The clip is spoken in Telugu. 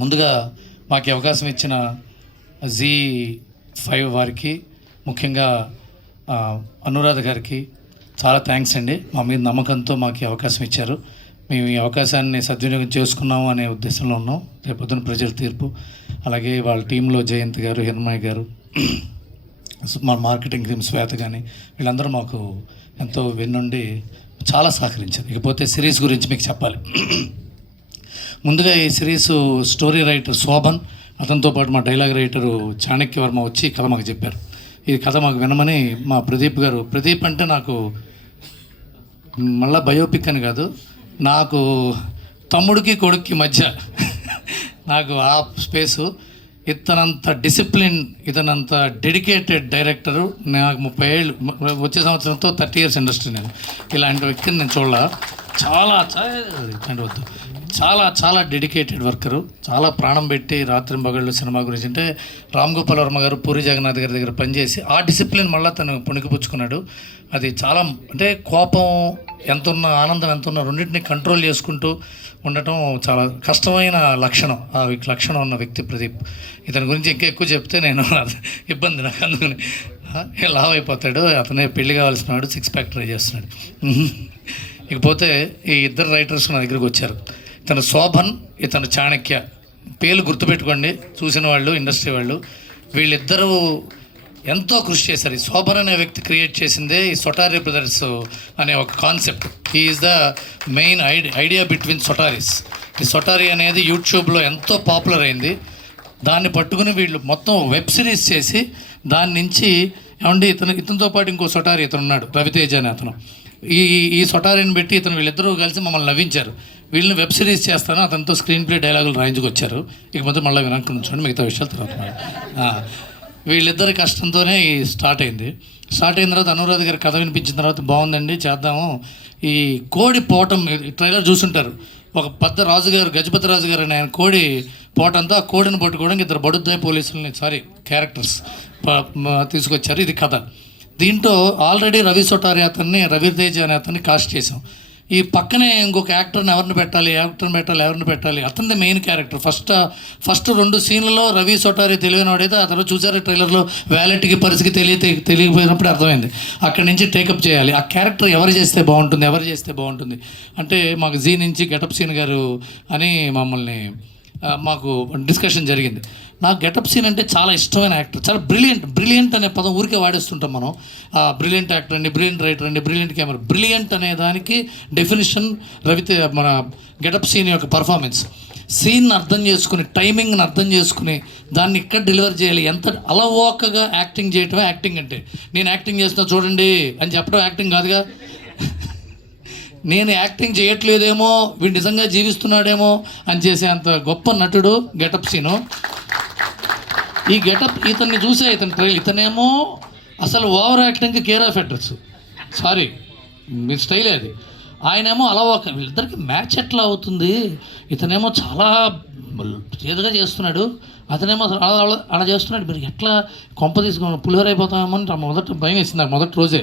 ముందుగా మాకు అవకాశం ఇచ్చిన జీ5 వారికి, ముఖ్యంగా అనురాధ గారికి చాలా థ్యాంక్స్ అండి. మా మీద నమ్మకంతో మాకు అవకాశం ఇచ్చారు. మేము ఈ అవకాశాన్ని సద్వినియోగం చేసుకున్నాము అనే ఉద్దేశంలో ఉన్నాం. రేపొద్దున ప్రజల తీర్పు. అలాగే వాళ్ళ టీంలో జయంత్ గారు, హిరణ్మయ్య గారు, మా మార్కెటింగ్ టీమ్ శ్వేత కానీ వీళ్ళందరూ మాకు ఎంతో వెన్నుండి చాలా సహకరించారు. ఇకపోతే సిరీస్ గురించి మీకు చెప్పాలి. ముందుగా ఈ సిరీస్ స్టోరీ రైటర్ శోభన్, అతనితో పాటు మా డైలాగ్ రైటరు చాణక్యవర్మ వచ్చి కథ మాకు చెప్పారు. ఈ కథ మాకు వినమని మా ప్రదీప్ గారు, ప్రదీప్ అంటే నాకు మళ్ళీ బయోపిక్ అని కాదు, నాకు తమ్ముడికి కొడుక్కి మధ్య నాకు ఆ స్పేసు. ఇతనంత డిసిప్లిన్, ఇతనంత డెడికేటెడ్ డైరెక్టరు నాకు 30 ఏళ్ళు, వచ్చే సంవత్సరంతో 30 years ఇండస్ట్రీ. నేను ఇలాంటి వ్యక్తిని నేను చూడాల. చాలా వద్దు, చాలా చాలా డెడికేటెడ్ వర్కరు, చాలా ప్రాణం పెట్టి రాత్రింబగళ్ళు సినిమా గురించి. అంటే రామ్ గోపాల్ వర్మ గారు, పూరి జగన్నాథ్ గారి దగ్గర పనిచేసి ఆ డిసిప్లిన్ మళ్ళీ తను పుణికిపుచ్చుకున్నాడు. అది చాలా, అంటే కోపం ఎంతున్న, ఆనందం ఎంతున్న, రెండింటిని కంట్రోల్ చేసుకుంటూ ఉండటం చాలా కష్టమైన లక్షణం. ఆ లక్షణం ఉన్న వ్యక్తి ప్రదీప్. ఇతని గురించి ఇంకా ఎక్కువ చెప్తే నేను ఇబ్బంది నాకు, అందుకని లావ్ అయిపోతాడు. అతనే పెళ్లి కావాల్సిన వాడు, 6 pack ట్రై చేస్తున్నాడు. ఇకపోతే ఈ ఇద్దరు రైటర్స్ నా దగ్గరికి వచ్చారు. ఇతను శోభన్, ఇతను చాణక్య. పేర్లు గుర్తుపెట్టుకోండి చూసిన వాళ్ళు, ఇండస్ట్రీ వాళ్ళు. వీళ్ళిద్దరూ ఎంతో కృషి చేశారు. ఈ శోభన్ అనే వ్యక్తి క్రియేట్ చేసిందే ఈ సొటారీ బ్రదర్స్ అనే ఒక concept. He is the main idea between సొటారీస్. ఈ సొటారీ అనేది యూట్యూబ్లో ఎంతో పాపులర్ అయింది. దాన్ని పట్టుకుని వీళ్ళు మొత్తం వెబ్ సిరీస్ చేసి దాని నుంచి ఏమంటే ఇతనితో పాటు ఇంకో సొటారీ ఇతను ఉన్నాడు, రవితేజ అనే అతను. ఈ సొటారీని పెట్టి వీళ్ళిద్దరూ కలిసి మమ్మల్ని నవ్వించారు. వీళ్ళని వెబ్ సిరీస్ చేస్తాను, అతనితో స్క్రీన్ ప్లే డైలాగులు రాయించుకొచ్చారు. ఇక మొత్తం మళ్ళీ వినాక ఉంచండి, మిగతా విషయాలు తర్వాత. వీళ్ళిద్దరి కష్టంతోనే స్టార్ట్ అయింది. స్టార్ట్ అయిన తర్వాత అనురాధ గారి కథ వినిపించిన తర్వాత బాగుందండి చేద్దాము. ఈ కోడి పోవటం ట్రైలర్ చూసుంటారు. ఒక పెద్ద రాజుగారు, గజపతి రాజు గారు అని ఆయన కోడి పోవటంతో ఆ కోడిని పట్టుకోవడానికి ఇద్దరు బడుద్దాయి పోలీసులని క్యారెక్టర్స్ తీసుకొచ్చారు. ఇది కథ. దీంట్లో ఆల్రెడీ రవి సొటారి అతన్ని, రవితేజ అనే అతన్ని కాస్ట్ చేసాం. ఈ పక్కనే ఇంకొక యాక్టర్ని ఎవరిని పెట్టాలి, అతనిది మెయిన్ క్యారెక్టర్. ఫస్ట్ 2 సీన్లలో రవి సొటారి తెలియనివాడైతే ఆ తర్వాత చూసారు ట్రైలర్లో వ్యాలెట్కి పరిస్థితి తెలియకపోయినప్పుడు అర్థమైంది. అక్కడి నుంచి టేకప్ చేయాలి. ఆ క్యారెక్టర్ ఎవరు చేస్తే బాగుంటుంది అంటే మాకు జీ నుంచి గెటప్ సీన్ గారు అని మాకు డిస్కషన్ జరిగింది. నాకు గెటప్ సీన్ అంటే చాలా ఇష్టమైన యాక్టర్, చాలా బ్రిలియంట్ అనే పదం ఊరికే వాడేస్తుంటాం మనం. బ్రిలియంట్ యాక్టర్ అండి, బ్రిలియంట్ రైటర్ అండి, బ్రిలియంట్ కెమెరా. బ్రిలియంట్ అనే దానికి డెఫినేషన్ మన గెటప్ సీన్ యొక్క పర్ఫార్మెన్స్. సీన్ని అర్థం చేసుకుని, టైమింగ్ని అర్థం చేసుకుని దాన్ని ఇక్కడ డెలివర్ చేయాలి. ఎంత అలవోకగా యాక్టింగ్ చేయటమే యాక్టింగ్ అంటే. నేను యాక్టింగ్ చేస్తున్నా చూడండి అని చెప్పడం యాక్టింగ్ కాదుగా. నేను యాక్టింగ్ చేయట్లేదేమో, వీడు నిజంగా జీవిస్తున్నాడేమో అని చేసే అంత గొప్ప నటుడు గెటప్ సీను. ఈ గెటప్ ఇతన్ని చూసే ఇతనేమో అసలు ఓవర్ యాక్టింగ్కి కేర్ ఆఫ్ అడ్రస్. సారీ, మీ స్టైలే అది. ఆయనేమో అలవాక. వీళ్ళిద్దరికి మ్యాచ్ ఎట్లా అవుతుంది? ఇతనేమో చాలా చేదుగా చేస్తున్నాడు, అతనేమో అలా చేస్తున్నాడు. మీరు ఎట్లా కొంప తీసుకుని పులిహోర అయిపోతామేమో అని మొదట భయం వేసింది నాకు మొదటి రోజే.